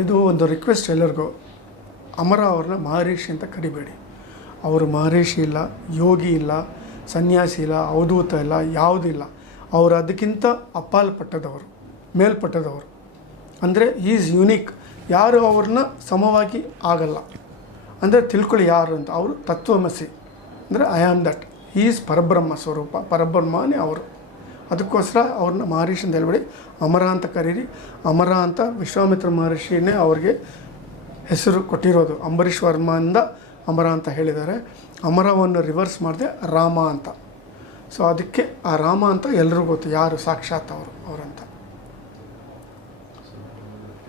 ಇದು ಒಂದು ರಿಕ್ವೆಸ್ಟ್ ಎಲ್ಲರಿಗೂ. ಅಮರ ಅವ್ರನ್ನ ಮಹರ್ಷಿ ಅಂತ ಕರಿಬೇಡಿ. ಅವರು ಮಹರ್ಷಿ ಇಲ್ಲ, ಯೋಗಿ ಇಲ್ಲ, ಸನ್ಯಾಸಿ ಇಲ್ಲ, ಅವಧೂತ ಇಲ್ಲ ಯಾವುದಿಲ್ಲ ಅವರು ಅದಕ್ಕಿಂತ ಅಪ್ಪಾಲ್ಪಟ್ಟದವರು ಮೇಲ್ಪಟ್ಟದವರು. ಅಂದರೆ ಈಸ್ ಯುನೀಕ್. ಯಾರು ಅವ್ರನ್ನ ಸಮವಾಗಿ ಆಗಲ್ಲ. ಅಂದರೆ ತಿಳ್ಕೊಳ್ಳಿ ಯಾರು ಅಂತ. ಅವರು ತತ್ವಮಸಿ. ಅಂದರೆ ಐ ಆಮ್ ದಟ್ ಈಸ್ ಪರಬ್ರಹ್ಮ ಸ್ವರೂಪ. ಪರಬ್ರಹ್ಮನೇ ಅವರು. ಅದಕ್ಕೋಸ್ಕರ ಅವ್ರನ್ನ ಮಹರ್ಷಿ ಅಂತ ಹೇಳ್ಬೇಡಿ. ಅಮರ ಅಂತ ಕರೀರಿ. ಅಮರ ಅಂತ ವಿಶ್ವಾಮಿತ್ರ ಮಹರ್ಷಿನೇ ಅವ್ರಿಗೆ ಹೆಸರು ಕೊಟ್ಟಿರೋದು. ಅಂಬರೀಷ್ ವರ್ಮಯಿಂದ ಅಮರ ಅಂತ ಹೇಳಿದ್ದಾರೆ. ಅಮರವನ್ನು ರಿವರ್ಸ್ ಮಾಡಿದೆ ರಾಮ ಅಂತ. ಸೊ ಅದಕ್ಕೆ ಆ ರಾಮ ಅಂತ ಎಲ್ಲರೂ ಗೊತ್ತು. ಯಾರು? ಸಾಕ್ಷಾತ್ ಅವರು ಅವರಂತ.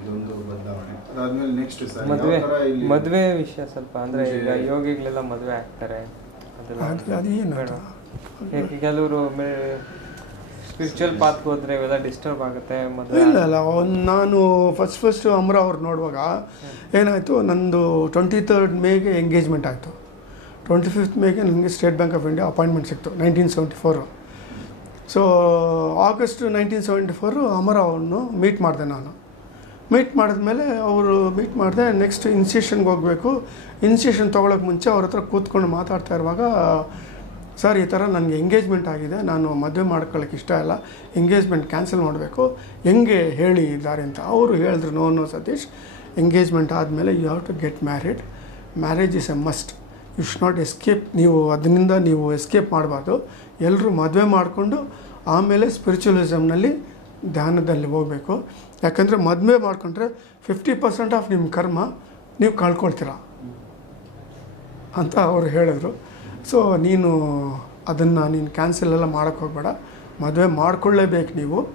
ಇದೊಂದು ಬದಲಾವಣೆ. ಅದಾದ್ಮೇಲೆ ನೆಕ್ಸ್ಟ್ ಸರ್ ಮದುವೆ ಮದುವೆ ವಿಷಯ ಸ್ವಲ್ಪ ಅಂದ್ರೆ ಈಗ ಯೋಗಿಗಳೆಲ್ಲ ಮದುವೆ ಆಗ್ತಾರೆ. ಅದೆಲ್ಲ ಕೆಲವರು ಸ್ಪಿರಿಚುವಲ್ ಪಾತ್ಗೆ ಹೋದ್ರೆ ಇವೆಲ್ಲ ಡಿಸ್ಟರ್ಬ್ ಆಗುತ್ತೆ ಇಲ್ಲ ಇಲ್ಲ. ನಾನು ಫಸ್ಟ್ ಫಸ್ಟ್ ಅಮರ ಅವ್ರು ನೋಡುವಾಗ ಏನಾಯಿತು, ನಂದು ಟ್ವೆಂಟಿ ತರ್ಡ್ ಮೇಗೆ ಎಂಗೇಜ್ಮೆಂಟ್ ಆಯಿತು. ಟ್ವೆಂಟಿ ಫಿಫ್ತ್ ಮೇಗೆ ನನಗೆ State Bank of India appointment ಸಿಕ್ತು nineteen seventy four so August nineteen seventy four ಅಮರ ಅವ್ರನ್ನು ಮೀಟ್ ಮಾಡಿದೆ ನಾನು. ಮೀಟ್ ಮಾಡಿದ್ಮೇಲೆ ಅವರು ಮೀಟ್ ಮಾಡಿದೆ ನೆಕ್ಸ್ಟ್ ಇನ್ಸ್ಟಿಟ್ಯೂಷನ್ಗೆ ಹೋಗಬೇಕು. ಇನ್ಸ್ಟಿಟ್ಯೂಷನ್ ತೊಗೊಳಕ್ಕೆ ಮುಂಚೆ ಅವ್ರ ಹತ್ರ ಕೂತ್ಕೊಂಡು ಮಾತಾಡ್ತಾ ಇರುವಾಗ ಸರ್, ಈ ಥರ ನನಗೆ ಎಂಗೇಜ್ಮೆಂಟ್ ಆಗಿದೆ. ನಾನು ಮದುವೆ ಮಾಡ್ಕೊಳ್ಳೋಕೆ ಇಷ್ಟ ಇಲ್ಲ. ಎಂಗೇಜ್ಮೆಂಟ್ ಕ್ಯಾನ್ಸಲ್ ಮಾಡಬೇಕು. ಹೆಂಗೆ ಹೇಳಿ ಇದ್ದಾರೆ ಅಂತ ಅವರು ಹೇಳಿದ್ರು. ನೋ ನೋ ಸತೀಶ್ ಎಂಗೇಜ್ಮೆಂಟ್ ಆದಮೇಲೆ you have to get married marriage is a must you ಶ್ ನಾಟ್ ಎಸ್ಕೇಪ್ ನೀವು ಅದರಿಂದ ನೀವು ಎಸ್ಕೇಪ್ ಮಾಡಬಾರ್ದು. ಎಲ್ಲರೂ ಮದುವೆ ಮಾಡಿಕೊಂಡು ಆಮೇಲೆ ಸ್ಪಿರಿಚುವಲಿಸಮ್ನಲ್ಲಿ ಧ್ಯಾನದಲ್ಲಿ ಹೋಗಬೇಕು. ಯಾಕಂದರೆ ಮದುವೆ ಮಾಡ್ಕೊಂಡ್ರೆ ಫಿಫ್ಟಿ ಪರ್ಸೆಂಟ್ ಆಫ್ ನಿಮ್ಮ ಕರ್ಮ ನೀವು ಕಳ್ಕೊಳ್ತೀರ? ಅಂತ ಅವರು ಹೇಳಿದ್ರು. ಸೊ ನೀನು ಅದನ್ನು ನೀನು ಕ್ಯಾನ್ಸಲ್ ಎಲ್ಲ ಮಾಡೋಕ್ಕೆ ಹೋಗಬೇಡ. ಮದುವೆ ಮಾಡ್ಕೊಳ್ಳೇಬೇಕು ನೀವು.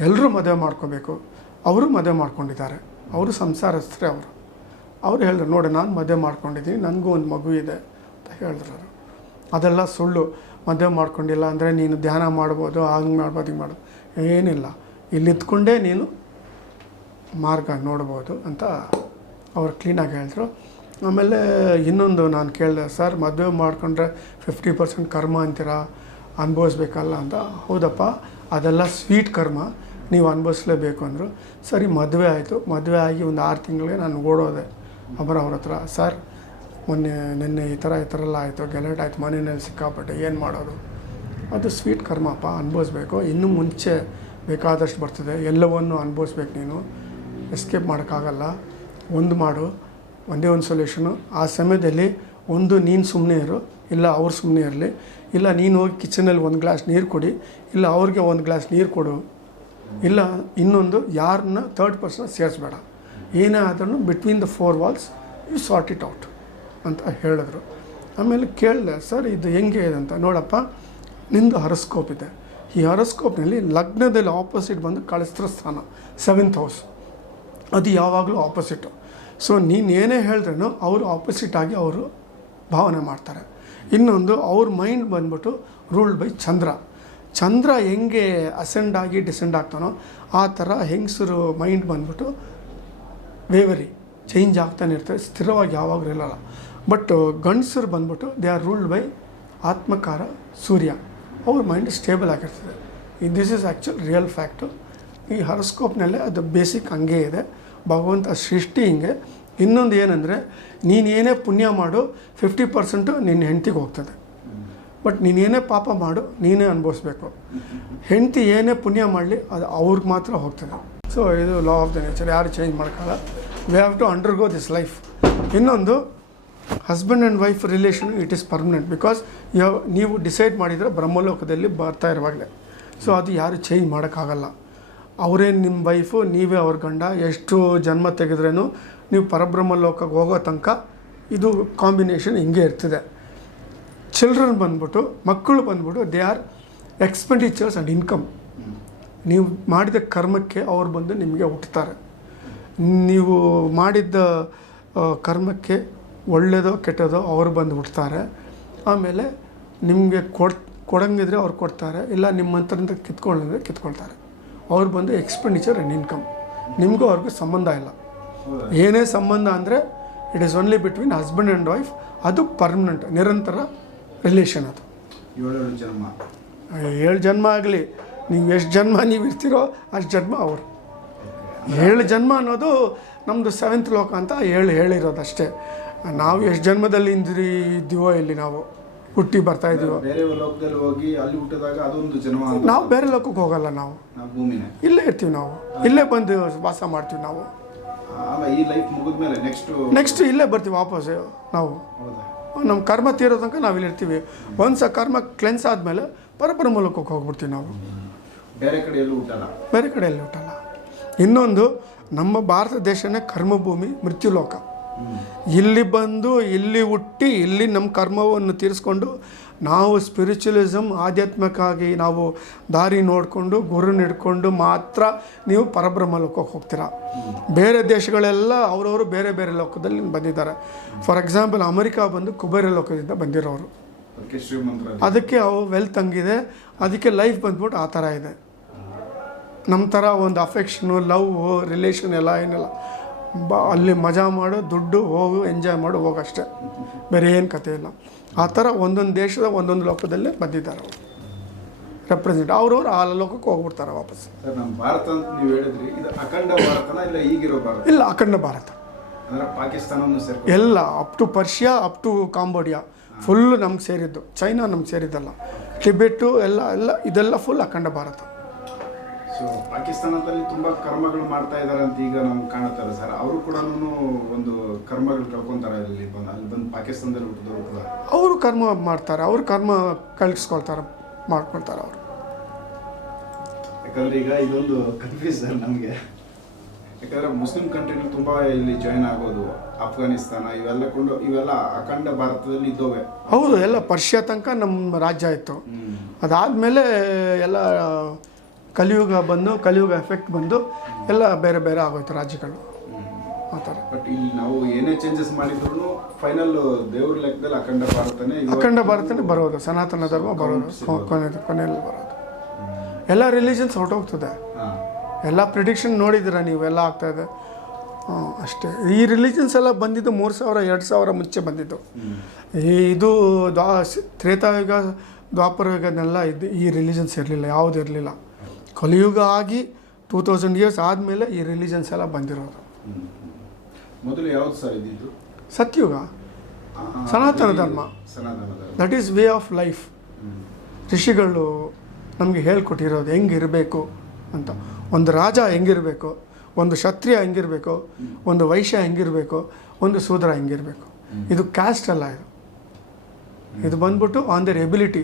ಎಲ್ಲರೂ ಮದುವೆ ಮಾಡ್ಕೋಬೇಕು. ಅವರು ಮದುವೆ ಮಾಡ್ಕೊಂಡಿದ್ದಾರೆ. ಅವರು ಸಂಸಾರಸ್ಥರೇ ಅವರು. ಅವರು ಹೇಳಿದ್ರು, ನೋಡಿ, ನಾನು ಮದುವೆ ಮಾಡ್ಕೊಂಡಿದ್ದೀನಿ. ನನಗೂ ಒಂದು ಮಗು ಇದೆ. ಅಂತ ಹೇಳಿದ್ರು ಅದೆಲ್ಲ ಸುಳ್ಳು. ಮದುವೆ ಮಾಡ್ಕೊಂಡಿಲ್ಲ ಅಂದರೆ ನೀನು ಧ್ಯಾನ ಮಾಡ್ಬೋದು, ಹಂಗೆ ಮಾಡ್ಬೋದು, ಹಿಂಗೆ ಮಾಡ್ಬೋದು. ಏನಿಲ್ಲ. ಇಲ್ಲಿ ಇದ್ಕೊಂಡೇ ನೀನು ಮಾರ್ಗ ನೋಡ್ಬೋದು ಅಂತ ಅವ್ರು ಕ್ಲೀನಾಗಿ ಹೇಳಿದ್ರು. ಆಮೇಲೆ ಇನ್ನೊಂದು ನಾನು ಕೇಳಿದೆ, ಸರ್, ಮದುವೆ ಮಾಡಿಕೊಂಡ್ರೆ ಫಿಫ್ಟಿ ಪರ್ಸೆಂಟ್ ಕರ್ಮ ಅಂತೀರಾ? ಅನುಭವಿಸ್ಬೇಕಲ್ಲ ಅಂತ. ಹೌದಪ್ಪ, ಅದೆಲ್ಲ ಸ್ವೀಟ್ ಕರ್ಮ, ನೀವು ಅನುಭವಿಸ್ಲೇಬೇಕು ಅಂದರು. ಸರಿ, ಮದುವೆ ಆಯಿತು. ಮದುವೆ ಆಗಿ ಒಂದು ಆರು ತಿಂಗಳಿಗೆ ನಾನು ಓಡೋದೆ ಅಬ್ಬರ ಅವ್ರ ಹತ್ರ. ಸರ್, ಮೊನ್ನೆ, ನಿನ್ನೆ ಈ ಥರ ಈ ಥರ ಎಲ್ಲ ಆಯಿತು. ಗೆಲೆಟ್ ಆಯಿತು. ಮನೆಯಲ್ಲಿ ಸಿಕ್ಕಾಪಟ್ಟೆ ಏನು ಮಾಡೋದು? ಅದು ಸ್ವೀಟ್ ಕರ್ಮಪ್ಪ, ಅನುಭವಿಸ್ಬೇಕು. ಇನ್ನು ಮುಂಚೆ ಬೇಕಾದಷ್ಟು ಬರ್ತದೆ. ಎಲ್ಲವನ್ನು ಅನುಭವಿಸ್ಬೇಕು ನೀನು. ಎಸ್ಕೇಪ್ ಮಾಡೋಕ್ಕಾಗಲ್ಲ. ಒಂದು ಮಾಡು. ಒಂದೇ ಒಂದು ಸೊಲ್ಯೂಷನು ಆ ಸಮಯದಲ್ಲಿ ಒಂದು ನೀನು ಸುಮ್ಮನೆ ಇರು, ಇಲ್ಲ ಅವ್ರು ಸುಮ್ಮನೆ ಇರಲಿ, ಇಲ್ಲ ನೀನು ಹೋಗಿ ಕಿಚನಲ್ಲಿ ಒಂದು ಗ್ಲಾಸ್ ನೀರು ಕೊಡಿ, ಇಲ್ಲ ಅವ್ರಿಗೆ ಒಂದು ಗ್ಲಾಸ್ ನೀರು ಕೊಡು, ಇಲ್ಲ ಇನ್ನೊಂದು ಯಾರನ್ನ ಥರ್ಡ್ ಪರ್ಸನ್ ಸೇರಿಸ್ಬೇಡ. ಏನೇ ಆದ್ರೂ between the four walls you sort it out ಅಂತ ಹೇಳಿದ್ರು. ಆಮೇಲೆ ಕೇಳಿದೆ, ಸರ್, ಇದು ಹೆಂಗೆ ಇದೆ ಅಂತ? ನೋಡಪ್ಪ, ನಿಂದು ಹರಸ್ಕೋಪ್ ಇದೆ. ಈ ಹರಸ್ಕೋಪ್ನಲ್ಲಿ ಲಗ್ನದಲ್ಲಿ ಆಪೋಸಿಟ್ ಬಂದು ಕಳಿಸ್ತ್ರ ಸ್ಥಾನ ಸೆವೆಂತ್ ಹೌಸ್ ಅದು ಯಾವಾಗಲೂ ಆಪೋಸಿಟು ಸೊ ನೀನು ಏನೇ ಹೇಳಿದ್ರೂ ಅವರು ಆಪೋಸಿಟ್ ಆಗಿ ಅವರು ಭಾವನೆ ಮಾಡ್ತಾರೆ. ಇನ್ನೊಂದು ಅವ್ರ ಮೈಂಡ್ ಬಂದ್ಬಿಟ್ಟು ರೂಲ್ಡ್ ಬೈ ಚಂದ್ರ. ಚಂದ್ರ ಹೆಂಗೆ ಅಸೆಂಡ್ ಆಗಿ ಡಿಸೆಂಡ್ ಆಗ್ತಾನೋ ಆ ಥರ ಹೆಂಗಸರು ಮೈಂಡ್ ಬಂದ್ಬಿಟ್ಟು ವೇವರಿ ಚೇಂಜ್ ಆಗ್ತಾನೆ ಇರ್ತದೆ ಸ್ಥಿರವಾಗಿ ಯಾವಾಗಲೂ ಇರಲ್ಲ. ಬಟ್ ಗಂಡಸರು ಬಂದ್ಬಿಟ್ಟು ದೇ ಆರ್ ರೂಲ್ಡ್ ಬೈ ಆತ್ಮಕಾರ ಸೂರ್ಯ. ಅವ್ರ ಮೈಂಡ್ ಸ್ಟೇಬಲ್ ಆಗಿರ್ತದೆ. This is actual real fact ಈ ಹರಸ್ಕೋಪ್ನಲ್ಲೇ ಅದು ಬೇಸಿಕ್ ಹಂಗೆ ಇದೆ. ಭಗವಂತ ಸೃಷ್ಟಿ ಹಿಂಗೆ. ಇನ್ನೊಂದು ಏನಂದರೆ ನೀನೇನೇ ಪುಣ್ಯ ಮಾಡು ಫಿಫ್ಟಿ ಪರ್ಸೆಂಟು ನಿನ್ನ ಹೆಂಡ್ತಿಗೆ ಹೋಗ್ತದೆ. ಬಟ್ ನೀನೇನೇ ಪಾಪ ಮಾಡು, ನೀನೇ ಅನುಭವಿಸ್ಬೇಕು. ಹೆಂಡತಿ ಏನೇ ಪುಣ್ಯ ಮಾಡಲಿ, ಅದು ಅವ್ರಿಗೆ ಮಾತ್ರ ಹೋಗ್ತದೆ. ಸೊ ಇದು ಲಾ ಆಫ್ ದ ನೇಚರ್ ಯಾರು change ಮಾಡ್ಕೊಳ್ಳ we have to undergo this life ಇನ್ನೊಂದು husband and wife relation it is permanent because ಯಾವ ನೀವು ಡಿಸೈಡ್ ಮಾಡಿದರೆ ಬ್ರಹ್ಮಲೋಕದಲ್ಲಿ ಬರ್ತಾ ಇರುವಾಗಲೇ. ಸೊ ಅದು ಯಾರು ಚೇಂಜ್ ಮಾಡೋಕ್ಕಾಗಲ್ಲ. ಅವರೇ ನಿಮ್ಮ ವೈಫು, ನೀವೇ ಅವ್ರ ಗಂಡ, ಎಷ್ಟು ಜನ್ಮ ತೆಗೆದ್ರೇನು ನೀವು ಪರಬ್ರಹ್ಮ ಲೋಕಕ್ಕೆ ಹೋಗೋ ತನಕ ಇದು ಕಾಂಬಿನೇಷನ್ ಹಿಂಗೆ ಇರ್ತದೆ. ಚಿಲ್ಡ್ರನ್ ಬಂದ್ಬಿಟ್ಟು, ಮಕ್ಕಳು ಬಂದ್ಬಿಟ್ಟು, they are expenditures and income. ನೀವು ಮಾಡಿದ ಕರ್ಮಕ್ಕೆ ಅವ್ರು ಬಂದು ನಿಮಗೆ ಹುಟ್ಟುತ್ತಾರೆ ನೀವು ಮಾಡಿದ್ದ ಕರ್ಮಕ್ಕೆ ಒಳ್ಳೆಯದೋ ಕೆಟ್ಟದೋ ಅವ್ರು ಬಂದು ಹುಟ್ಟುತ್ತಾರೆ ಆಮೇಲೆ ನಿಮಗೆ ಕೊಡ್, ಕೊಡಂಗಿದ್ರೆ ಅವ್ರು ಕೊಡ್ತಾರೆ, ಇಲ್ಲ ನಿಮ್ಮ ಹತ್ರದಿಂದ ಕಿತ್ಕೊಳ್ಳಿದ್ರೆ ಕಿತ್ಕೊಳ್ತಾರೆ. ಅವ್ರು ಬಂದು ಎಕ್ಸ್ಪೆಂಡಿಚರ್ ಆ್ಯಂಡ್ ಇನ್ಕಮ್ ನಿಮಗೂ ಅವ್ರಿಗೂ ಸಂಬಂಧ ಇಲ್ಲ. ಏನೇ ಸಂಬಂಧ ಅಂದರೆ it is only between husband and wife ಅದು ಪರ್ಮನೆಂಟ್ ನಿರಂತರ ರಿಲೇಷನ್ ಅದು. ಜನ್ಮ. ಏಳು ಜನ್ಮ ಆಗಲಿ. ನೀವು ಎಷ್ಟು ಜನ್ಮ ನೀವು ಇರ್ತೀರೋ ಅಷ್ಟು ಜನ್ಮ ಅವರು. ಏಳು ಜನ್ಮ ಅನ್ನೋದು ನಮ್ಮದು ಸೆವೆಂತ್ ಲೋಕ ಅಂತ ಹೇಳಿ ಹೇಳಿರೋದು ಅಷ್ಟೇ. ನಾವು ಎಷ್ಟು ಜನ್ಮದಲ್ಲಿ ಇಂದ್ರಿ ಇದ್ದೀವೋ ಇಲ್ಲಿ ನಾವು. ಹುಟ್ಟಿ ಬರ್ತಾ ಇದೀವೋ? ಬೇರೆ ಲೋಕದಲ್ಲಿ ಹೋಗಿ ಅಲ್ಲಿ ಹುಟ್ಟಿದಾಗ ಅದೊಂದು ಜನ್ಮ ಅಂತ ನಾವು ಬೇರೆ ಲೋಕಕ್ಕೆ ಹೋಗಲ್ಲ ನಾವು. ನಾವು ಭೂಮಿನೇ. ಇಲ್ಲೇ ಇರ್ತೀವಿ ನಾವು. ಇಲ್ಲೇ ಬಂದು ವಾಸ ಮಾಡ್ತೀವಿ ನಾವು. ಅಲ್ಲ ಈ ಲೈಫ್ ಮುಗಿದ್ಮೇಲೆ ನೆಕ್ಸ್ಟ್ ನೆಕ್ಸ್ಟ್ ಇಲ್ಲೇ ಬರ್ತೀವಿ ವಾಪಸ್ ನಾವು. ಹೌದಾ? ನಮ್ಮ ಕರ್ಮ ತೀರೋ ತನಕ ನಾವು ಒಂದು ಒಂದ್ಸ ಕರ್ಮ ಕ್ಲೆನ್ಸ್ ಆದಮೇಲೆ ಪರಪರ ಮೂಲಕಕ್ಕೆ ಹೋಗ್ಬಿಡ್ತೀವಿ ನಾವು. ಬೇರೆ ಕಡೆ ಎಲ್ಲೂ ಹುಟ್ಟಲ್ಲ? ಬೇರೆ ಕಡೆ ಎಲ್ಲಿ ಹುಟ್ಟಲ್ಲ. ಇನ್ನೊಂದು ನಮ್ಮ ಭಾರತ ದೇಶನೇ ಕರ್ಮಭೂಮಿ ಮೃತ್ಯುಲೋಕ. ಇಲ್ಲಿ ಬಂದು ಇಲ್ಲಿ ಹುಟ್ಟಿ ಇಲ್ಲಿ ನಮ್ಮ ಕರ್ಮವನ್ನು ತೀರಿಸ್ಕೊಂಡು ನಾವು ಸ್ಪಿರಿಚುಲಿಸಮ್ ಆಧ್ಯಾತ್ಮಿಕವಾಗಿ ನಾವು ದಾರಿ ನೋಡಿಕೊಂಡು ಗುರುನ ಹಿಡ್ಕೊಂಡು ಮಾತ್ರ ನೀವು ಪರಬ್ರಹ್ಮ ಲೋಕಕ್ಕೆ ಹೋಗ್ತೀರಾ? ಬೇರೆ ದೇಶಗಳೆಲ್ಲ ಅವರವರು ಬೇರೆ ಬೇರೆ ಲೋಕದಲ್ಲಿ ಬಂದಿದ್ದಾರೆ. ಫಾರ್ ಎಕ್ಸಾಂಪಲ್ ಅಮೆರಿಕಾ ಬಂದು ಕುಬೇರ ಲೋಕದಿಂದ ಬಂದಿರೋರು. ಅದಕ್ಕೆ ಅವು ವೆಲ್ತ್ ಹಂಗಿದೆ ಅದಕ್ಕೆ ಲೈಫ್ ಬಂದ್ಬಿಟ್ಟು ಆ ಥರ ಇದೆ. ನಮ್ಮ ಥರ ಒಂದು ಅಫೆಕ್ಷನು ಲವ್ ರಿಲೇಷನ್ ಎಲ್ಲ ಏನಿಲ್ಲ. ಬಾ ಅಲ್ಲಿ ಮಜಾ ಮಾಡು ದುಡ್ಡು ಹೋಗು ಎಂಜಾಯ್ ಮಾಡು ಹೋಗಷ್ಟೇ. ಬೇರೆ ಏನು ಕತೆ ಇಲ್ಲ. ಆ ಥರ ಒಂದೊಂದು ದೇಶದ ಒಂದೊಂದು ಲೋಕದಲ್ಲೇ ಬಂದಿದ್ದಾರೆ ಅವರು. ರೆಪ್ರೆಸೆಂಟ್ ಅವ್ರವ್ರು ಆ ಲೋಕಕ್ಕೆ ಹೋಗ್ಬಿಡ್ತಾರೆ ವಾಪಸ್. ಸರ್ ನಮ್ಮ ಭಾರತ ಅಂತ ನೀವು ಹೇಳಿದ್ರಿ ಇದು ಅಖಂಡ ಭಾರತನ ಇಲ್ಲ ಈಗಿರೋ ಭಾರತ? ಇಲ್ಲ ಅಖಂಡ ಭಾರತ. ಅಂದ್ರೆ ಪಾಕಿಸ್ತಾನವನ್ನು ಸೇರ್ಕೊಂಡು ಎಲ್ಲ up to Persia up to Cambodia full ನಮ್ಗೆ ಸೇರಿದ್ದು. ಚೈನಾ ನಮ್ಗೆ ಸೇರಿದ್ದಲ್ಲ. ಟಿಬೆಟ್ಟು ಎಲ್ಲ ಎಲ್ಲ ಇದೆಲ್ಲ ಫುಲ್ ಅಖಂಡ ಭಾರತ. ಸೊ ಪಾಕಿಸ್ತಾನದಲ್ಲಿ ತುಂಬಾ ಕರ್ಮಗಳು ಮಾಡ್ತಾ ಇದ್ದಾರೆ ಅಂತ ಈಗ ನಮ್ಗೆ ಕಾಣುತ್ತಲ್ಲ ಸರ್. ಅವರು ಕೂಡ ಒಂದು ಕರ್ಮಗಳು ಕಳ್ಕೊಂತಾರೆ ಅಲ್ಲಿ ಬಂದು ಅಲ್ಲಿ ಬಂದು ಪಾಕಿಸ್ತಾನದಲ್ಲಿ ಹುಟ್ಟಿದವರು ಕೂಡ ಅವರು ಕರ್ಮ ಮಾಡ್ತಾರೆ ಅವರು ಕರ್ಮ ಕಳಿಸ್ಕೊಳ್ತಾರೆ ಮಾಡ್ಕೊಳ್ತಾರೆ ಅವರು. ಯಾಕಂದ್ರೆ ಈಗ ಇದೊಂದು ಕನ್ಫ್ಯೂಸ್ ಸರ್ ನಮಗೆ. ಯಾಕಂದ್ರೆ ಮುಸ್ಲಿಂ ಕಂಟ್ರಿಗಳು ತುಂಬ ಇಲ್ಲಿ ಜಾಯ್ನ್ ಆಗೋದು ಅಫ್ಘಾನಿಸ್ತಾನ ಇವೆಲ್ಲ ಕೊಂಡು ಇವೆಲ್ಲ ಅಖಂಡ ಭಾರತದಲ್ಲಿ ಇದ್ದವೆ. ಹೌದು ಎಲ್ಲ ಪರ್ಷಿಯಾ ತನಕ ನಮ್ಮ ರಾಜ್ಯ ಇತ್ತು. ಅದಾದಮೇಲೆ ಎಲ್ಲ ಕಲಿಯುಗ ಬಂದು ಕಲಿಯುಗ ಎಫೆಕ್ಟ್ ಬಂದು ಎಲ್ಲ ಬೇರೆ ಬೇರೆ ಆಗೋಯ್ತು ರಾಜ್ಯಗಳು. ಆ ಥರ. ಬಟ್ ಇಲ್ಲಿ ನಾವು ಏನೇ ಚೇಂಜಸ್ ಮಾಡಿದ್ರು ಫೈನಲ್ ದೇವ್ರ ಲೆಕ್ಕದಲ್ಲಿ ಅಖಂಡ ಭಾರತನೇ ಅಖಂಡ ಭಾರತನೇ ಬರೋದು ಸನಾತನ ಧರ್ಮ ಬರೋದು ಕೊನೆ ಕೊನೆದು ಕೊನೆಯಲ್ಲಿ ಬರೋದು. ಎಲ್ಲ ರಿಲಿಜನ್ಸ್ ಹೊರಟೋಗ್ತದೆ. ಎಲ್ಲ ಪ್ರಿಡಿಕ್ಷನ್ ನೋಡಿದ್ದೀರ ನೀವು ಎಲ್ಲ ಆಗ್ತಾ ಇದೆ? ಹಾಂ ಅಷ್ಟೇ. ಈ ರಿಲಿಜನ್ಸ್ ಎಲ್ಲ ಬಂದಿದ್ದು ಮೂರು ಸಾವಿರ ಎರಡು ಸಾವಿರ ಮುಂಚೆ ಬಂದಿದ್ದು. ಈ ಇದು ದ್ವಾ ತ್ರೇತಾಯುಗ ದ್ವಾಪರ ಯುಗನೆಲ್ಲ ಇದು ಈ ರಿಲಿಜನ್ಸ್ ಇರಲಿಲ್ಲ ಯಾವುದು ಇರಲಿಲ್ಲ. ಕಲಿಯುಗ ಆಗಿ ಟೂ ತೌಸಂಡ್ ಇಯರ್ಸ್ ಆದಮೇಲೆ ಈ ರಿಲಿಜನ್ಸ್ ಎಲ್ಲ ಬಂದಿರೋದು. ಮೊದಲು ಯಾವ್ದು ಸರ್ ಇದ್ದಿದ್ದು? ಸತ್ಯುಗ. Sanatana Dharma. That is way of life. ಋಷಿಗಳು ನಮಗೆ ಹೇಳ್ಕೊಟ್ಟಿರೋದು ಹೆಂಗಿರಬೇಕು ಅಂತ. ಒಂದು ರಾಜ ಹೆಂಗಿರಬೇಕು ಒಂದು ಕ್ಷತ್ರಿಯ ಹೆಂಗಿರಬೇಕು ಒಂದು ವೈಶ್ಯ ಹೆಂಗಿರಬೇಕು ಒಂದು ಶೂದ್ರ ಹೆಂಗಿರಬೇಕು. ಇದು ಕ್ಯಾಸ್ಟ್ ಅಲ್ಲ ಇದು. ಇದು ಬಂದ್ಬಿಟ್ಟು ಆನ್ ದರ್ ಎಬಿಲಿಟಿ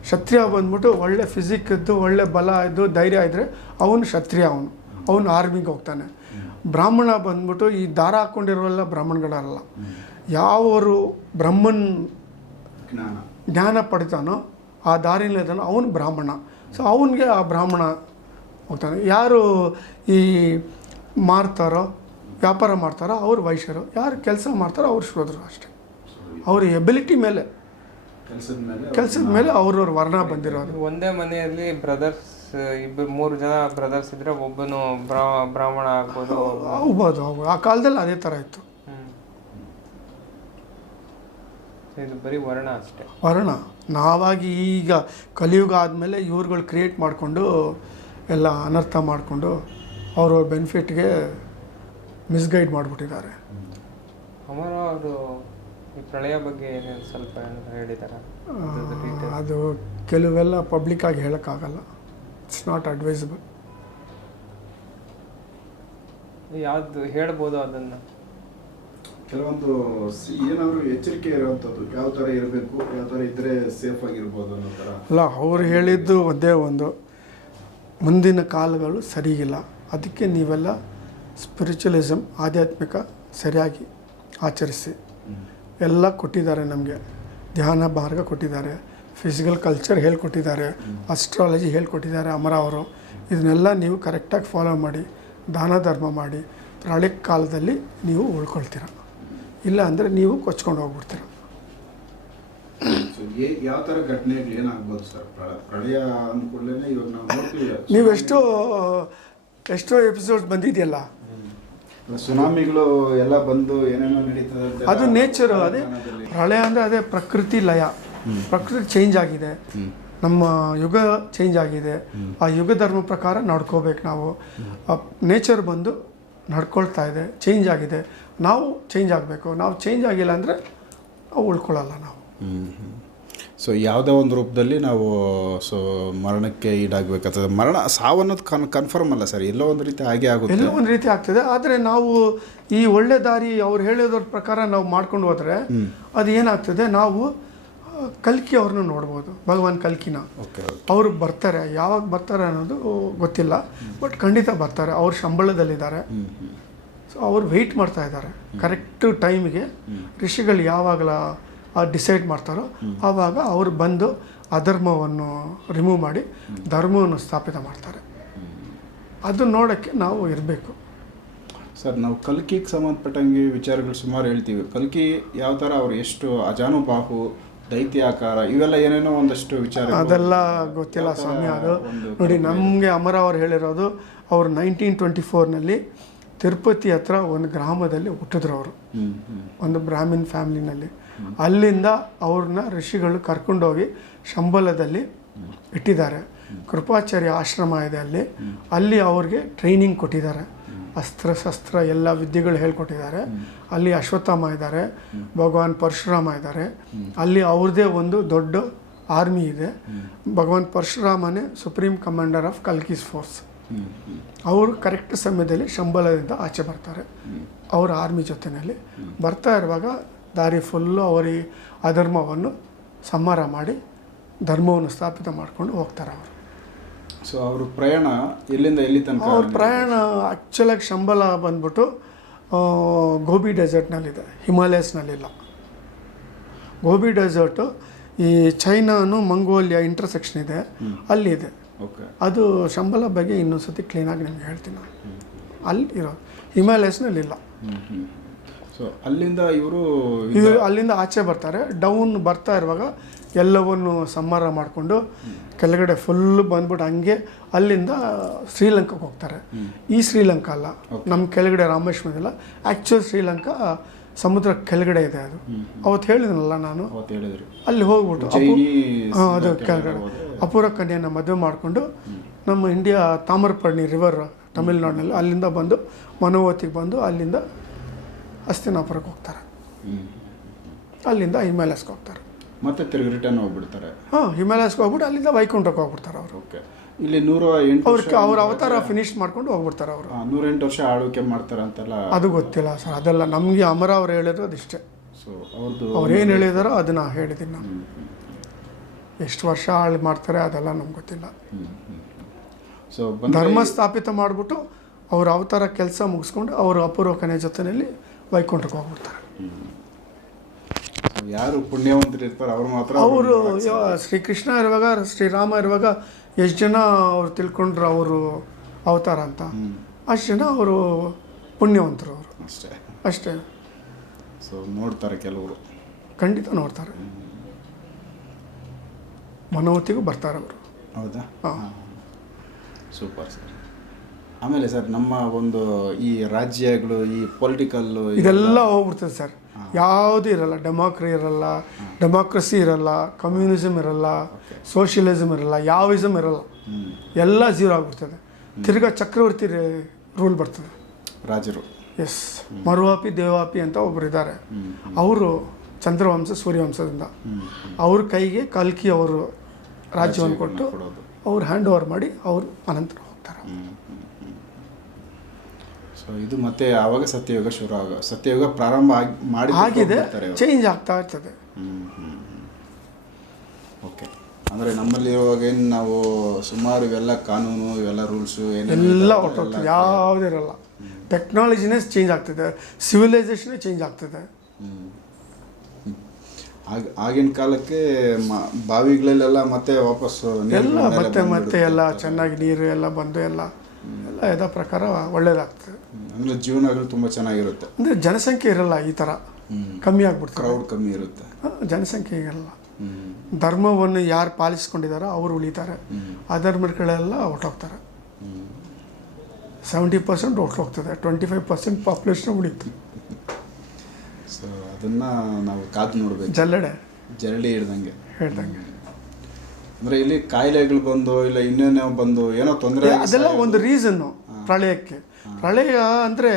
ಕ್ಷತ್ರಿಯ ಬಂದ್ಬಿಟ್ಟು ಒಳ್ಳೆ ಫಿಸಿಕ್ ಇದ್ದು ಒಳ್ಳೆ ಬಲ ಇದ್ದು ಧೈರ್ಯ ಇದ್ದರೆ ಅವನು ಕ್ಷತ್ರಿಯ ಅವನು. ಅವನು ಆರ್ಮಿಗೆ ಹೋಗ್ತಾನೆ. ಬ್ರಾಹ್ಮಣ ಬಂದ್ಬಿಟ್ಟು ಈ ದಾರ ಹಾಕ್ಕೊಂಡಿರೋಲ್ಲ ಬ್ರಾಹ್ಮಣಗಳಲ್ಲ. ಯಾವರು ಬ್ರಹ್ಮನ್ ಜ್ಞಾನ. ಜ್ಞಾನ ಪಡಿತಾನೋ ಆ ದಾರಿಲಿದ್ದಾನೋ ಅವನು ಬ್ರಾಹ್ಮಣ. ಸೊ ಅವನಿಗೆ ಆ ಬ್ರಾಹ್ಮಣ ಹೋಗ್ತಾನೆ. ಯಾರು ಈ ಮಾರ್ತಾರೋ ವ್ಯಾಪಾರ ಮಾಡ್ತಾರೋ ಅವ್ರು ವೈಶ್ಯರು. ಯಾರು ಕೆಲಸ ಮಾಡ್ತಾರೋ ಅವ್ರು ಶೋಧರು ಅಷ್ಟೇ. ಅವ್ರ ಎಬಿಲಿಟಿ ಮೇಲೆ. ಕೆಲಸದ ಮೇಲೆ ಕೆಲಸದ ಮೇಲೆ ಅವ್ರವ್ರ ವರ್ಣ ಬಂದಿರೋದು. ಒಂದೇ ಮನೆಯಲ್ಲಿ ಬ್ರದರ್ಸ್ ಇಬ್ಬರು ಮೂರು ಜನ ಬ್ರದರ್ಸ್ ಇದ್ರೆ ಒಬ್ಬನು ಬ್ರಾ ಬ್ರಾಹ್ಮಣ ಆಗ್ಬೋದು. ಆಗ್ಬೋದು ಆಗ್ಬೋದು. ಆ ಕಾಲದಲ್ಲಿ ಅದೇ ಥರ ಇತ್ತು. ಇದು ಬರೀ ವರ್ಣ ಅಷ್ಟೇ. ವರ್ಣ. ನಾವಾಗಿ ಈಗ ಕಲಿಯುಗ ಆದಮೇಲೆ ಇವ್ರುಗಳು ಕ್ರಿಯೇಟ್ ಮಾಡಿಕೊಂಡು ಎಲ್ಲ ಅನರ್ಥ ಮಾಡಿಕೊಂಡು ಅವ್ರವ್ರ ಬೆನಿಫಿಟ್ಗೆ ಮಿಸ್ಗೈಡ್ ಮಾಡಿಬಿಟ್ಟಿದ್ದಾರೆ. ಅಮರ ಅವರು ಈ ಪ್ರಳಯ ಬಗ್ಗೆ ಏನೇನು ಸ್ವಲ್ಪ ಏನಾದ್ರು ಹೇಳಿದಾರ ಅದು ಕೆಲವೆಲ್ಲ ಪಬ್ಲಿಕ್ಕಾಗಿ ಹೇಳೋಕ್ಕಾಗಲ್ಲ. ಇಟ್ಸ್ ನಾಟ್ ಅಡ್ವೈಸಬಲ್ ಯಾವ್ದು ಹೇಳ್ಬೋದು ಅದನ್ನ? ಕೆಲವೊಂದು ಸಿ- ಏನಾದ್ರು ಎಚ್ಚರಿಕೆ ಇರುವಂಥದ್ದು ಯಾವ ಥರ ಇರಬೇಕು ಯಾವ ಥರ ಇದ್ರೆ ಸೇಫ್ ಆಗಿರ್ಬೋದು ಅನ್ನೋ ಥರ. ಅಲ್ಲ ಅವ್ರು ಹೇಳಿದ್ದು ಒಂದೇ ಒಂದು. ಮುಂದಿನ ಕಾಲಗಳು ಸರಿಯಿಲ್ಲ ಅದಕ್ಕೆ ನೀವೆಲ್ಲ ಸ್ಪಿರಿಚುಲಿಸಮ್ ಆಧ್ಯಾತ್ಮಿಕ ಸರಿಯಾಗಿ ಆಚರಿಸಿ. ಎಲ್ಲ ಕೊಟ್ಟಿದ್ದಾರೆ ನಮಗೆ. ಧ್ಯಾನ ಮಾರ್ಗ ಕೊಟ್ಟಿದ್ದಾರೆ. ಫಿಸಿಕಲ್ ಕಲ್ಚರ್ ಹೇಳ್ಕೊಟ್ಟಿದ್ದಾರೆ. ಅಸ್ಟ್ರಾಲಜಿ ಹೇಳ್ಕೊಟ್ಟಿದ್ದಾರೆ ಅಮರ ಅವರು. ಇದನ್ನೆಲ್ಲ ನೀವು ಕರೆಕ್ಟಾಗಿ ಫಾಲೋ ಮಾಡಿ ದಾನ ಧರ್ಮ ಮಾಡಿ ಪ್ರಳಯ ಕಾಲದಲ್ಲಿ ನೀವು ಉಳ್ಕೊಳ್ತೀರ. ಇಲ್ಲ ಅಂದರೆ ನೀವು ಕೊಚ್ಕೊಂಡು ಹೋಗ್ಬಿಡ್ತೀರ. ನೀವೆಷ್ಟೋ ಯಾವ ಥರ ಘಟನೆಗಳು ಏನಾಗ್ಬೋದು ಸರ್? ಪ್ರ- ಪ್ರಳಯ ಅಂದ್ಕೊಳ್ಳೇ ಇವಾಗ ನಾವು ನೋಡ್ತೀವಿ. ನೀವು ಎಷ್ಟೋ ಎಷ್ಟೋ ಎಪಿಸೋಡ್ಸ್ ಬಂದಿದೆಯಲ್ಲ. ಸುನಾಮಿಗಳು ಎಲ್ಲ ಬಂದು ಏನೇನೋ ನಡೀತದೆ ಅದು ನೇಚರ್ ಅದೇ. ಪ್ರಳಯ ಅಂದರೆ ಅದೇ ಪ್ರಕೃತಿ ಲಯ. ಪ್ರಕೃತಿ ಚೇಂಜ್ ಆಗಿದೆ. ನಮ್ಮ ಯುಗ ಚೇಂಜ್ ಆಗಿದೆ. ಆ ಯುಗ ಧರ್ಮ ಪ್ರಕಾರ ನಡ್ಕೋಬೇಕು ನಾವು. ನೇಚರ್ ಬಂದು ನಡ್ಕೊಳ್ತಾ ಇದೆ ಚೇಂಜ್ ಆಗಿದೆ. ನಾವು ಚೇಂಜ್ ಆಗಬೇಕು. ನಾವು ಚೇಂಜ್ ಆಗಿಲ್ಲ ಅಂದರೆ ನಾವು ಉಳ್ಕೊಳ್ಳಲ್ಲ ನಾವು. ಸೊ ಯಾವುದೇ ಒಂದು ರೂಪದಲ್ಲಿ ನಾವು ಸೊ ಮರಣಕ್ಕೆ ಈಡಾಗಬೇಕಾಗ್ತದೆ. ಮರಣ ಸಾವನ್ನೋದು ಕನ್ ಕನ್ಫರ್ಮ್ ಅಲ್ಲ ಸರ್. ಎಲ್ಲೋ ಒಂದು ರೀತಿ ಹಾಗೆ ಆಗುತ್ತೆ. ಎಲ್ಲೋ ಒಂದು ರೀತಿ ಆಗ್ತದೆ. ಆದರೆ ನಾವು ಈ ಒಳ್ಳೆ ದಾರಿ ಅವ್ರು ಹೇಳೋದ್ರ ಪ್ರಕಾರ ನಾವು ಮಾಡ್ಕೊಂಡು ಹೋದರೆ ಅದು ಏನಾಗ್ತದೆ? ನಾವು ಕಲ್ಕಿ ಅವ್ರನ್ನ ನೋಡ್ಬೋದು. ಭಗವಾನ್ ಕಲ್ಕಿನ. ಓಕೆ ಅವರು ಬರ್ತಾರೆ. ಯಾವಾಗ ಬರ್ತಾರೆ ಅನ್ನೋದು ಗೊತ್ತಿಲ್ಲ. ಬಟ್ ಖಂಡಿತ ಬರ್ತಾರೆ. ಅವ್ರ ಸಂಬಳದಲ್ಲಿದ್ದಾರೆ ಸೊ ಅವ್ರು ವೆಯ್ಟ್ ಮಾಡ್ತಾ ಇದ್ದಾರೆ. ಕರೆಕ್ಟ್ ಟೈಮಿಗೆ ಋಷಿಗಳು ಯಾವಾಗಲ ಡಿಸೈಡ್ ಮಾಡ್ತಾರೋ ಆವಾಗ ಅವರು ಬಂದು ಅಧರ್ಮವನ್ನು ರಿಮೂವ್ ಮಾಡಿ ಧರ್ಮವನ್ನು ಸ್ಥಾಪಿತ ಮಾಡ್ತಾರೆ. ಅದು ನೋಡೋಕ್ಕೆ ನಾವು ಇರಬೇಕು. ಸರ್ ನಾವು ಕಲ್ಕಿಗೆ ಸಂಬಂಧಪಟ್ಟಂಗೆ ವಿಚಾರಗಳು ಸುಮಾರು ಹೇಳ್ತೀವಿ. ಕಲ್ಕಿ ಯಾವ ಥರ ಅವರು ಎಷ್ಟು ಅಜಾನುಬಾಹು ದೈತ್ಯಾಕಾರ ಇವೆಲ್ಲ ಏನೇನೋ ಒಂದಷ್ಟು ವಿಚಾರ ಅದೆಲ್ಲ ಗೊತ್ತಿಲ್ಲ ಸ್ವಾಮಿ ಅದು ನೋಡಿ ನಮಗೆ ಅಮರ ಅವರು ಹೇಳಿರೋದು ಅವರು ನೈನ್ಟೀನ್ ಟ್ವೆಂಟಿ ಫೋರ್ನಲ್ಲಿ ತಿರುಪತಿ ಹತ್ರ ಒಂದು ಗ್ರಾಮದಲ್ಲಿ ಹುಟ್ಟಿದ್ರು ಅವರು. ಒಂದು ಬ್ರಾಹ್ಮಿನ್ ಫ್ಯಾಮಿಲಿನಲ್ಲಿ ಅಲ್ಲಿಂದ ಅವ್ರನ್ನ ಋಷಿಗಳು ಕರ್ಕೊಂಡೋಗಿ ಶಂಬಲದಲ್ಲಿ ಇಟ್ಟಿದ್ದಾರೆ. ಕೃಪಾಚಾರ್ಯ ಆಶ್ರಮ ಇದೆ ಅಲ್ಲಿ. ಅಲ್ಲಿ ಅವ್ರಿಗೆ ಟ್ರೈನಿಂಗ್ ಕೊಟ್ಟಿದ್ದಾರೆ. ಅಸ್ತ್ರ ಶಸ್ತ್ರ ಎಲ್ಲ ವಿದ್ಯೆಗಳು ಹೇಳ್ಕೊಟ್ಟಿದ್ದಾರೆ. ಅಲ್ಲಿ ಅಶ್ವತ್ಥಾಮ ಇದ್ದಾರೆ. ಭಗವಾನ್ ಪರಶುರಾಮ ಇದ್ದಾರೆ. ಅಲ್ಲಿ ಅವ್ರದ್ದೇ ಒಂದು ದೊಡ್ಡ ಆರ್ಮಿ ಇದೆ. Bhagwan ಪರಶುರಾಮನೇ supreme commander of Kalki's force ಅವರು ಕರೆಕ್ಟ್ ಸಮಯದಲ್ಲಿ ಶಂಬಲದಿಂದ ಆಚೆ ಬರ್ತಾರೆ. ಅವರ ಆರ್ಮಿ ಜೊತೆಯಲ್ಲಿ ಬರ್ತಾ ಇರುವಾಗ ದಾರಿ ಫುಲ್ಲು ಅವರಿಗೆ ಅಧರ್ಮವನ್ನು ಸಂಹಾರ ಮಾಡಿ ಧರ್ಮವನ್ನು ಸ್ಥಾಪಿತ ಮಾಡ್ಕೊಂಡು ಹೋಗ್ತಾರೆ ಅವರು. ಸೊ ಅವರು ಪ್ರಯಾಣ ಎಲ್ಲಿಂದ ಎಲ್ಲಿ ತನಕ ಅವ್ರ ಪ್ರಯಾಣ ಆ್ಯಕ್ಚುಲಾಗಿ ಶಂಬಲ ಬಂದ್ಬಿಟ್ಟು ಗೋಬಿ ಡೆಸರ್ಟ್ನಲ್ಲಿದೆ. ಹಿಮಾಲಯಸ್ನಲ್ಲಿಲ್ಲ. ಗೋಬಿ ಡೆಸರ್ಟು ಈ ಚೈನಾನು ಮಂಗೋಲಿಯಾ ಇಂಟರ್ಸೆಕ್ಷನ್ ಇದೆ. ಅಲ್ಲಿದೆ. ಓಕೆ. ಅದು ಶಂಬಲ ಬಗ್ಗೆ ಇನ್ನೊಂದು ಸತಿ ಕ್ಲೀನಾಗಿ ನಿಮ್ಗೆ ಹೇಳ್ತೀನಿ ಅಲ್ಲಿ ಇರೋದು. ಹಿಮಾಲಯಸ್ನಲ್ಲಿಲ್ಲ. ಹ್ಮ್ ಹ್ಮ್. ಸೊ ಅಲ್ಲಿಂದ ಇವರು ಇದು ಅಲ್ಲಿಂದ ಆಚೆ ಬರ್ತಾರೆ. ಡೌನ್ ಬರ್ತಾ ಇರುವಾಗ ಎಲ್ಲವನ್ನು ಸಂಹಾರ ಮಾಡಿಕೊಂಡು ಕೆಳಗಡೆ ಫುಲ್ ಬಂದ್ಬಿಟ್ಟು ಹಂಗೆ ಅಲ್ಲಿಂದ ಶ್ರೀಲಂಕಾಕ್ಕೆ ಹೋಗ್ತಾರೆ. ಈ ಶ್ರೀಲಂಕಾ ಅಲ್ಲ ನಮ್ಮ ಕೆಳಗಡೆ ರಾಮೇಶ್ವರದಿಲ್ಲ ಆ್ಯಕ್ಚುಲ್ ಶ್ರೀಲಂಕಾ ಸಮುದ್ರ ಕೆಳಗಡೆ ಇದೆ ಅದು. ಅವತ್ತು ಹೇಳಿದ್ನಲ್ಲ ನಾನು? ಅಲ್ಲಿ ಹೋಗ್ಬಿಟ್ಟು ಹಾಂ ಅದು ಕೆಳಗಡೆ ಅಪೂರ ಕನ್ಯೆಯನ್ನು ಮದುವೆ ಮಾಡಿಕೊಂಡು ನಮ್ಮ ಇಂಡಿಯಾ ತಾಮ್ರಪರ್ಣಿ ರಿವರ್ ತಮಿಳ್ನಾಡಿನಲ್ಲಿ ಅಲ್ಲಿಂದ ಬಂದು ಮನೋವತಿಗೆ ಬಂದು ಅಲ್ಲಿಂದ ಹಸ್ತಿನಾಪುರಕ್ಕೆ ಹೋಗ್ತಾರೆ. ಅಲ್ಲಿಂದ ಹಿಮಾಲಯಸ್ಗೆ ಹೋಗ್ತಾರೆ. ಮತ್ತೆ ತಿರುಗಿ ರಿಟರ್ನ್ ಹೋಗ್ಬಿಡ್ತಾರೆ? ಹಾಂ ಹಿಮಾಲಯಸ್ಗೆ ಹೋಗ್ಬಿಟ್ಟು ಅಲ್ಲಿಂದ ವೈಕುಂಠಕ್ಕೆ ಹೋಗ್ಬಿಡ್ತಾರೆ ಅವರು. ಓಕೆ ಇಲ್ಲಿ ನೂರ ಎಂಟು ಅವ್ರ ಅವ್ರ ಅವತಾರ ಫಿನಿಶ್ ಮಾಡ್ಕೊಂಡು ಹೋಗ್ಬಿಡ್ತಾರೆ ಅವರು. ನೂರ ಎಂಟು ವರ್ಷ ಆಳ್ವಿಕೆ ಮಾಡ್ತಾರೆ ಅಂತೆಲ್ಲ ಅದು ಗೊತ್ತಿಲ್ಲ ಸರ್ ಅದೆಲ್ಲ ನಮಗೆ ಅಮರ ಅವ್ರು ಹೇಳಿರೋದು ಇಷ್ಟೇ. ಸೊ ಅವ್ರದ್ದು ಅವ್ರು ಏನು ಹೇಳಿದಾರೋ ಅದನ್ನ ಹೇಳಿದ್ದೀನಿ. ನಾನು ಎಷ್ಟು ವರ್ಷ ಆಳ್ ಮಾಡ್ತಾರೆ ಅದೆಲ್ಲ ನಮ್ಗೆ ಗೊತ್ತಿಲ್ಲ. ಸೊ ಧರ್ಮ ಸ್ಥಾಪಿತ ಮಾಡಿಬಿಟ್ಟು ಅವ್ರ ಅವತಾರ ಕೆಲಸ ಮುಗಿಸ್ಕೊಂಡು ಅವರು ಅಪೂರ್ವ ಕನ್ಯೆ ಜೊತೆಯಲ್ಲಿ ವೈಕುಂಠಕ್ಕೆ ಹೋಗ್ಬಿಡ್ತಾರೆ. ಯಾರು ಪುಣ್ಯವಂತರು ಇರ್ತಾರೆ ಅವ್ರು ಮಾತ್ರ ಅವರು ಶ್ರೀಕೃಷ್ಣ ಇರುವಾಗ ಶ್ರೀರಾಮ ಇರುವಾಗ ಎಷ್ಟು ಜನ ಅವ್ರು ತಿಳ್ಕೊಂಡ್ರು ಅವರು ಅವತಾರ ಅಂತ? ಅಷ್ಟು ಜನ ಅವರು ಪುಣ್ಯವಂತರು ಅವರು. ಅಷ್ಟೇ. ಅಷ್ಟೇ. ಸೊ ನೋಡ್ತಾರೆ ಕೆಲವರು. ಖಂಡಿತ ನೋಡ್ತಾರೆ. ಮನೋವತಿಗೂ ಬರ್ತಾರೆ ಅವರು. ಹೌದಾ? ಹಾಂ. Super sir. ಆಮೇಲೆ ಸರ್ ನಮ್ಮ ಒಂದು ಈ ರಾಜ್ಯಗಳು ಈ ಪೊಲಿಟಿಕಲ್ ಇದೆಲ್ಲ ಹೋಗ್ಬಿಡ್ತದೆ ಸರ್. ಯಾವುದೂ ಇರಲ್ಲ. ಡೆಮಾಕ್ರಿ ಇರಲ್ಲ. ಡೆಮಾಕ್ರಸಿ ಇರಲ್ಲ. ಕಮ್ಯುನಿಸಮ್ ಇರಲ್ಲ. ಸೋಷಿಯಲಿಸಮ್ ಇರಲ್ಲ. ಯಾವಿಸಮ್ ಇರಲ್ಲ. ಎಲ್ಲ ಝೀರೋ ಆಗ್ಬಿಡ್ತದೆ. ತಿರ್ಗಾ ಚಕ್ರವರ್ತಿ ರೂಲ್ ಬರ್ತದೆ. ರಾಜರು. ಎಸ್ ಮರುವಾಪಿ ದೇವಾಪಿ ಅಂತ ಒಬ್ಬರು ಇದ್ದಾರೆ. ಅವರು ಚಂದ್ರವಂಶ ಸೂರ್ಯವಂಶದಿಂದ. ಅವ್ರ ಕೈಗೆ ಕಲ್ಕಿ ಅವರು ರಾಜ್ಯವನ್ನು ಕೊಟ್ಟು ಅವ್ರು ಹ್ಯಾಂಡ್ ಓವರ್ ಮಾಡಿ ಅವರು ಅನಂತರ ಹೋಗ್ತಾರೆ. ಸೊ ಇದು ಮತ್ತೆ ಆವಾಗ ಸತ್ಯಯುಗ ಶುರು ಆಗ ಸತ್ಯಯುಗ ಪ್ರಾರಂಭ ಆಗಿ ಮಾಡಿ ಆಗಿದೆ ಚೇಂಜ್ ಆಗ್ತಾ ಇರ್ತದೆ. ಓಕೆ ಅಂದರೆ ನಮ್ಮಲ್ಲಿ ಇರುವಾಗ ಏನು ನಾವು ಸುಮಾರು ಇವೆಲ್ಲ ಕಾನೂನು ಇವೆಲ್ಲ ರೂಲ್ಸು ಎಲ್ಲ ಹೊರಟೋಗ್ತದೆ ಯಾವುದೂ ಇರಲ್ಲ. ಟೆಕ್ನಾಲಜಿನೇ ಚೇಂಜ್ ಆಗ್ತದೆ. ಸಿವಿಲೈಸೇಷನೇ ಚೇಂಜ್ ಆಗ್ತದೆ. ಆಗ ಆಗಿನ ಕಾಲಕ್ಕೆ ಬಾವಿಗಳಲ್ಲೆಲ್ಲ ಮತ್ತೆ ವಾಪಸ್ ಎಲ್ಲ ಮತ್ತೆ ಮತ್ತೆ ಎಲ್ಲ ಚೆನ್ನಾಗಿ ನೀರು ಎಲ್ಲ ಬಂದು ಎಲ್ಲ ಎಲ್ಲ ಯಥಾ ಪ್ರಕಾರ ಒಳ್ಳೇದಾಗ್ತದೆ. ಅಂದರೆ ಜೀವನಗಳು ತುಂಬ ಚೆನ್ನಾಗಿರುತ್ತೆ. ಅಂದರೆ ಜನಸಂಖ್ಯೆ ಇರಲ್ಲ ಈ ಥರ. ಕಮ್ಮಿ ಆಗ್ಬಿಡ್ತಾರೆ ಕ್ರೌಡ್ ಕಮ್ಮಿ ಇರುತ್ತೆ. ಜನಸಂಖ್ಯೆ ಇರಲ್ಲ. ಧರ್ಮವನ್ನು ಯಾರು ಪಾಲಿಸ್ಕೊಂಡಿದ್ದಾರೋ ಅವರು ಉಳಿತಾರೆ. ಅಧರ್ಮಗಳೆಲ್ಲ ಹೊಟ್ಟೋಗ್ತಾರೆ ಸೆವೆಂಟಿ ಪರ್ಸೆಂಟ್ ಹೊರ್ಟೋಗ್ತದೆ. ಟ್ವೆಂಟಿ ಫೈವ್ ಪರ್ಸೆಂಟ್ ಪಾಪ್ಯುಲೇಷನ್ ಉಳಿತು ಸೊ ಅದನ್ನು ನಾವು ಕಾದು ನೋಡಬೇಕು. ಜಲ್ಲಡೆ. ಜರಡಿ ಹಿಡ್ದಂಗೆ. ಹೇಳ್ದಂಗೆ ಅಂದ್ರೆ ಇಲ್ಲಿ ಕಾಯಿಲೆಗಳು ಬಂದು ಇಲ್ಲ ಇನ್ನೇನೋ ಬಂದು ಏನೋ ತೊಂದರೆ ಅದೆಲ್ಲ ಒಂದು ರೀಸನ್ನು ಪ್ರಳಯಕ್ಕೆ. ಪ್ರಳಯ ಅಂದರೆ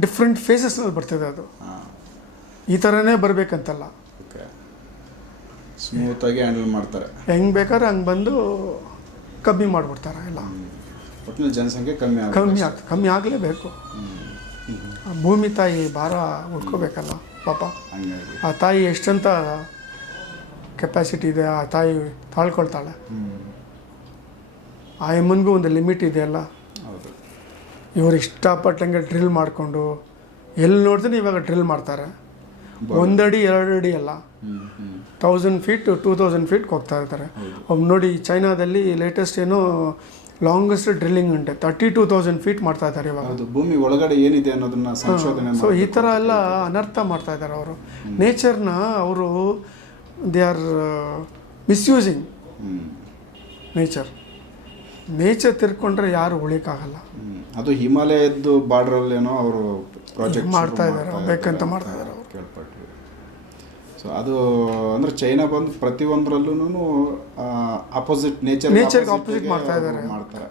ಡಿಫ್ರೆಂಟ್ ಫೇಸಸ್ನಲ್ಲಿ ಬರ್ತದೆ ಅದು. ಈ ಥರನೇ ಬರಬೇಕಂತಲ್ಲ. ಸ್ಮೂತಾಗಿ ಹ್ಯಾಂಡಲ್ ಮಾಡ್ತಾರೆ. ಹೆಂಗೆ ಬೇಕಾದ್ರೆ ಹಂಗೆ ಬಂದು ಕಮ್ಮಿ ಮಾಡಿಬಿಡ್ತಾರೆ ಎಲ್ಲ. ಒಟ್ಟಿನಲ್ಲಿ ಜನಸಂಖ್ಯೆ ಕಮ್ಮಿ ಕಮ್ಮಿ ಆಗ್ತದೆ ಕಮ್ಮಿ ಆಗಲೇಬೇಕು. ಭೂಮಿ ತಾಯಿ ಭಾರ ಉಳ್ಕೋಬೇಕಲ್ಲ ಪಾಪ. ಆ ತಾಯಿ ಎಷ್ಟಂತ ಕೆಪಾಸಿಟಿ ಇದೆ ಆ ತಾಯಿ ತಾಳ್ಕೊಳ್ತಾಳೆ. ಆ ಎಮ್ಮನಿಗೂ ಒಂದು ಲಿಮಿಟ್ ಇದೆ ಅಲ್ಲ. ಇವರು ಇಷ್ಟಪಟ್ಟಂಗೆ ಡ್ರಿಲ್ ಮಾಡಿಕೊಂಡು ಎಲ್ಲಿ ನೋಡಿದ್ರೆ ಇವಾಗ ಡ್ರಿಲ್ ಮಾಡ್ತಾರೆ. ಒಂದಡಿ ಎರಡು ಅಡಿ ಅಲ್ಲ thousand feet two thousand feet ಹೋಗ್ತಾ ಇರ್ತಾರೆ. ಅವ್ರು ನೋಡಿ ಚೈನಾದಲ್ಲಿ ಲೇಟೆಸ್ಟ್ ಏನೋ ಲಾಂಗೆಸ್ಟ್ ಡ್ರಿಲ್ಲಿಂಗ್ ಉಂಟೆ. ತರ್ಟಿ ಟೂ ತೌಸಂಡ್ ಫೀಟ್ ಮಾಡ್ತಾ ಇದ್ದಾರೆ ಇವಾಗ. ಭೂಮಿ ಒಳಗಡೆ ಏನಿದೆ ಅನ್ನೋದನ್ನ ಸಂಶೋಧನೆ ಸೊ ಈ. ಥರ ಎಲ್ಲ ಅನರ್ಥ ಮಾಡ್ತಾ ಇದ್ದಾರೆ ಅವರು. ನೇಚರ್ನ ಅವರು they are misusing nature nature ತಿರ್ಕೊಂಡ್ರೆ ಯಾರು ಉಳಿಯಕ್ಕಾಗಲ್ಲ. ಅದು ಹಿಮಾಲಯದ್ದು ಬಾರ್ಡ್ರಲ್ಲಿ ಏನೋ ಅವರು ಪ್ರಾಜೆಕ್ಟ್ ಮಾಡ್ತಾ ಇದ್ದಾರೆ, ಬೇಕಂತ ಮಾಡ್ತಾ ಇದ್ದಾರೆ ಅವ್ರು. ಕೇಳ್ಪಟ್ವಿ ಸೊ ಅದು ಅಂದ್ರೆ ಚೈನಾ ಬಂದು ಪ್ರತಿಯೊಂದರಲ್ಲೂ ಅಪೋಸಿಟ್ ನೇಚರ್ ನೇಚರ್ಗೆ ಗೆ ಮಾಡ್ತಾ ಇದ್ದಾರೆ. ಮಾಡ್ತಾರೆ